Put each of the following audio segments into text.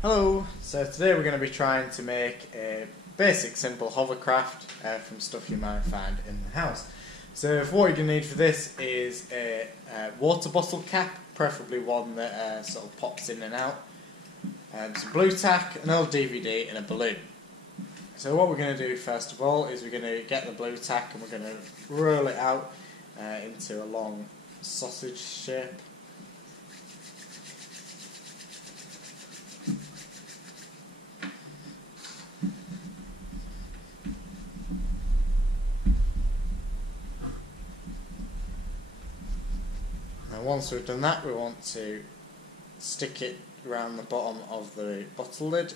Hello, so today we're going to be trying to make a basic simple hovercraft from stuff you might find in the house. So what you're going to need for this is a water bottle cap, preferably one that sort of pops in and out, some Bluetack, an old DVD and a balloon. So what we're going to do first of all is we're going to get the Bluetack and we're going to roll it out into a long sausage shape. And once we've done that, we want to stick it around the bottom of the bottle lid.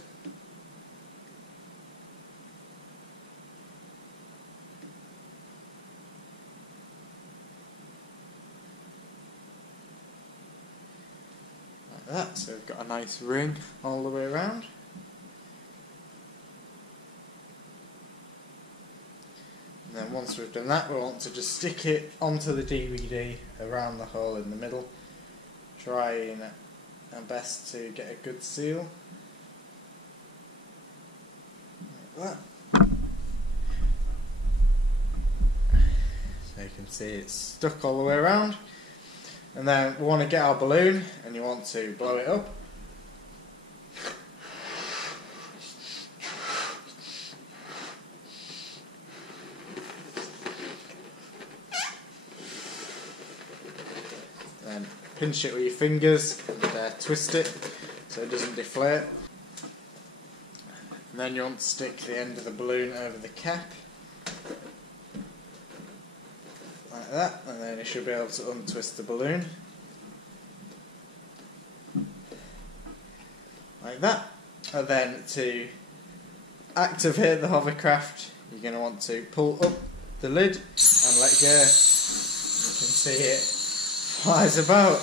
Like that, so we've got a nice ring all the way around. And then once we've done that, we want to just stick it onto the DVD around the hole in the middle, trying our best to get a good seal, like that. So you can see it's stuck all the way around. And then we want to get our balloon, and you want to blow it up. Then pinch it with your fingers and twist it so it doesn't deflate. And then you want to stick the end of the balloon over the cap, like that, and then you should be able to untwist the balloon, like that. And then to activate the hovercraft, you're going to want to pull up the lid and let go. You can see it flies about.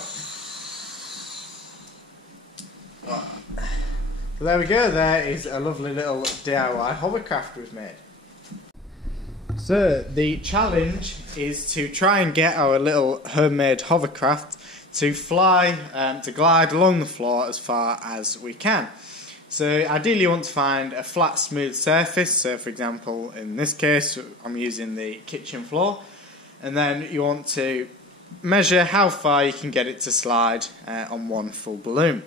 So there we go, there is a lovely little DIY hovercraft we've made. So the challenge is to try and get our little homemade hovercraft to fly, to glide along the floor as far as we can. So ideally you want to find a flat smooth surface, so for example in this case I'm using the kitchen floor, and then you want to measure how far you can get it to slide on one full balloon.